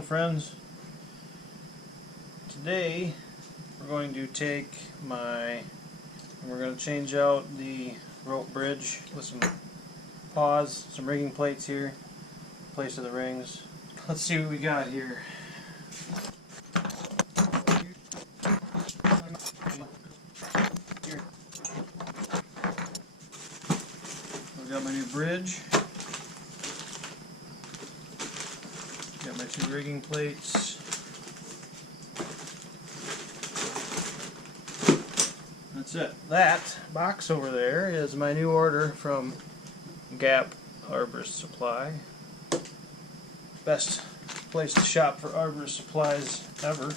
going, friends? Today we're going to we're going to change out the rope bridge with some paws, some rigging plates here in place of the rings. Let's see what we got here. I've got my new bridge. Got my two rigging plates. That's it. That box over there is my new order from Gap Arborist Supply. Best place to shop for arborist supplies ever.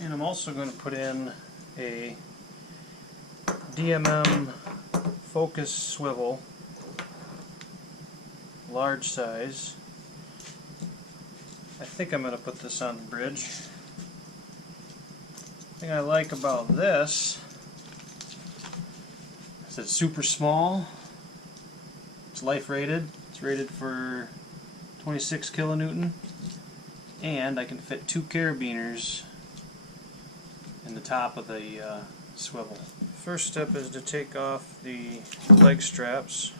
And I'm also going to put in a DMM focus swivel, large size. I think I'm going to put this on the bridge. The thing I like about this is it's super small. It's life rated. It's rated for 26 kilonewton, and I can fit 2 carabiners in the top of the swivel. First step is to take off the leg straps.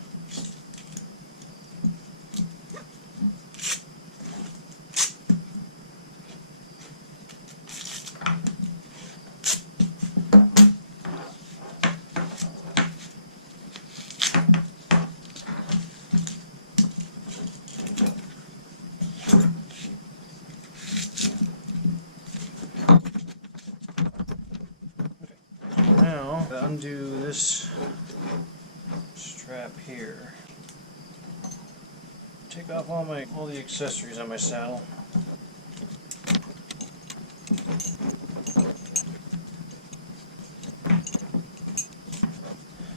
Undo this strap here. Take off all the accessories on my saddle.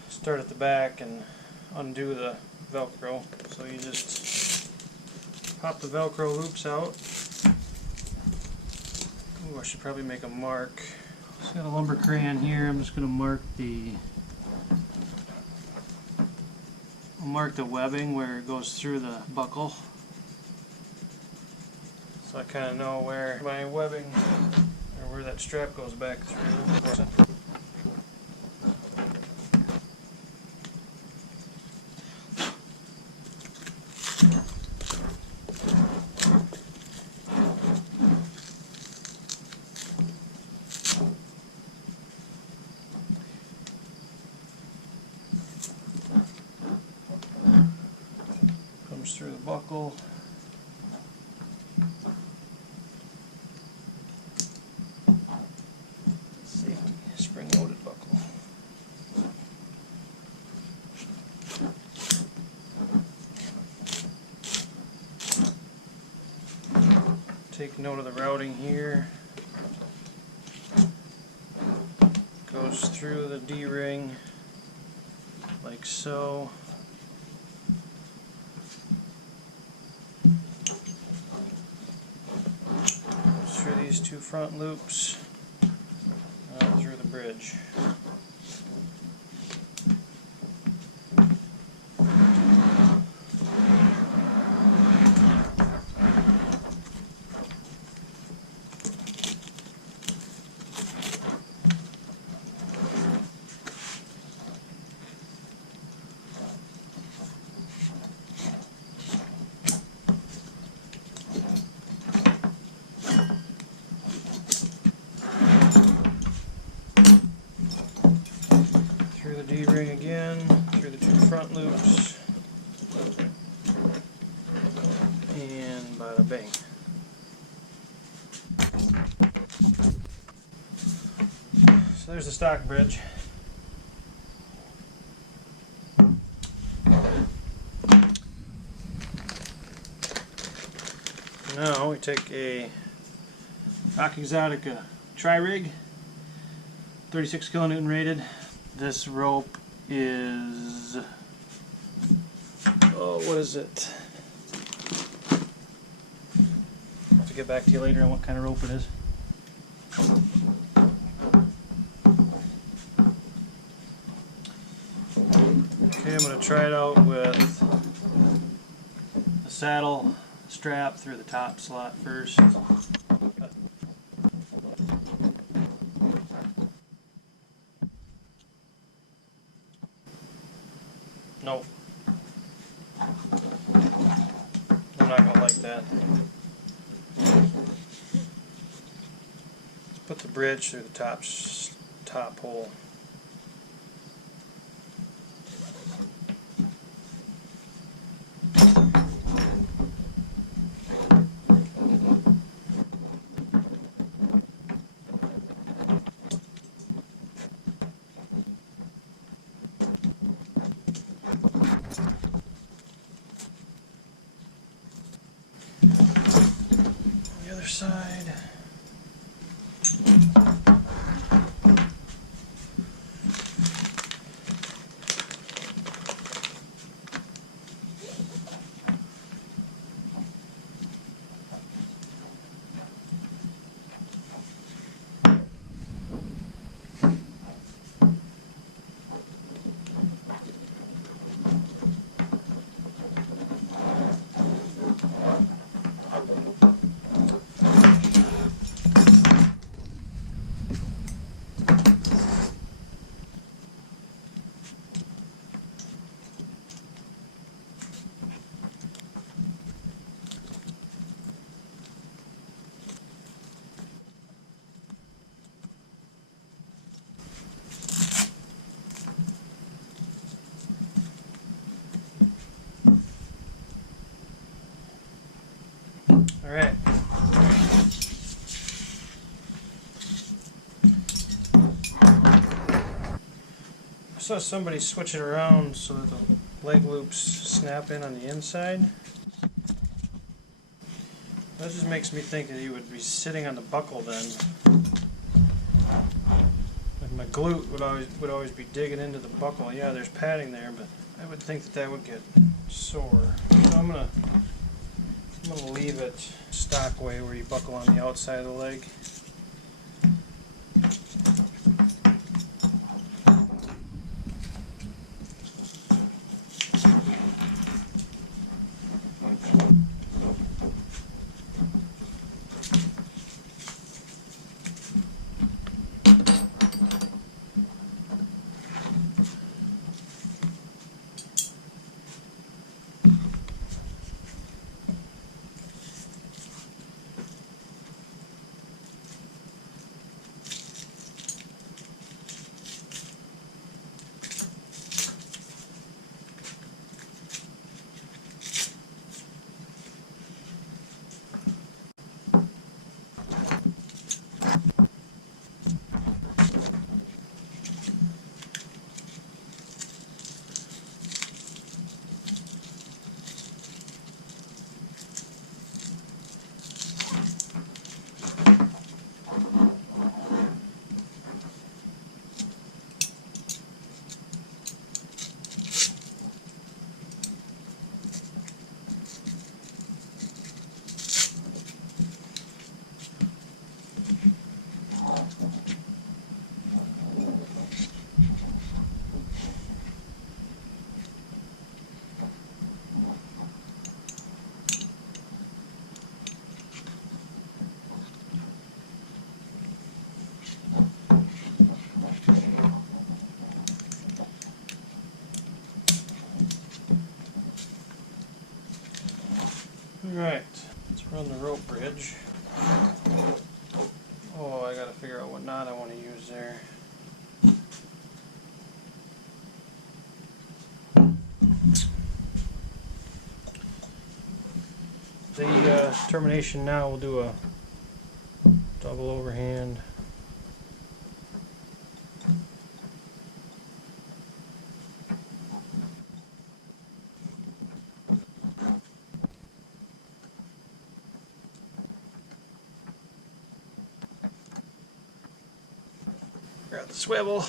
Start at the back and undo the Velcro. So you just pop the Velcro loops out. Ooh, I should probably make a mark. Just got a lumber crayon here. I'm just going to mark the webbing where it goes through the buckle, so I kind of know where my webbing or where that strap goes back through. Through the buckle. Safety spring-loaded buckle. Take note of the routing here. Goes through the D-ring like so. Through these 2 front loops through the bridge. D-ring again, through the 2 front loops, and bada bing. So there's the stock bridge. Now we take a Exotica tri-rig, 36 kilonewton rated. This rope is, what is it? I'll have to get back to you later on what kind of rope it is. I'm going to try it out with the saddle strap through the top slot first. Nope. I'm not going to like that. Let's put the bridge through the top hole. The other side. Alright. I saw somebody switch it around so that the leg loops snap in on the inside. That just makes me think that you would be sitting on the buckle then. Like my glute would always be digging into the buckle. Yeah, there's padding there, but I would think that would get sore. So I'm gonna leave it stock way where you buckle on the outside of the leg. Alright, let's run the rope bridge. Oh, I gotta figure out what knot I want to use there. The termination now, we'll do a double overhand. Grab the swivel.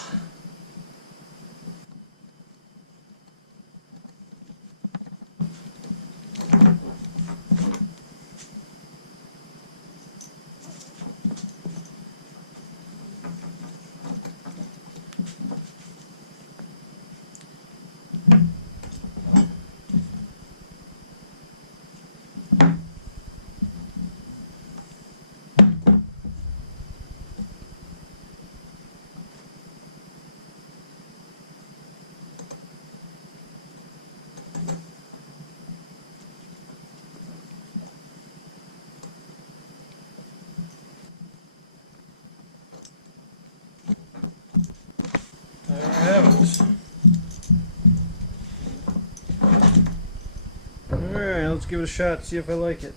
give it a shot, see if I like it.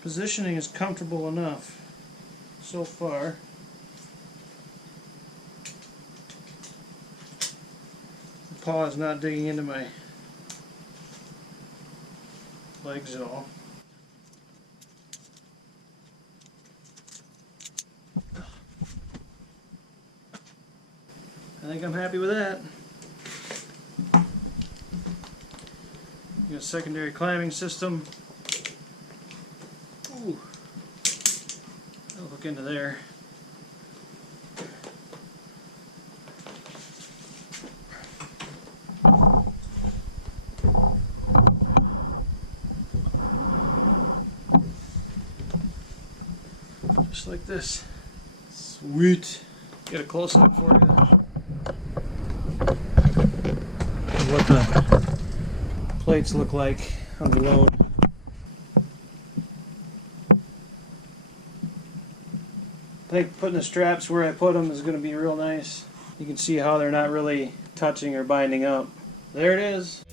Positioning is comfortable enough so far. The paw is not digging into my legs at all. I think I'm happy with that. Got a secondary climbing system. Ooh. I'll hook into there. Just like this. Sweet. Get a close up for you. What the plates look like on the load. I think putting the straps where I put them is going to be real nice. You can see how they're not really touching or binding up. There it is.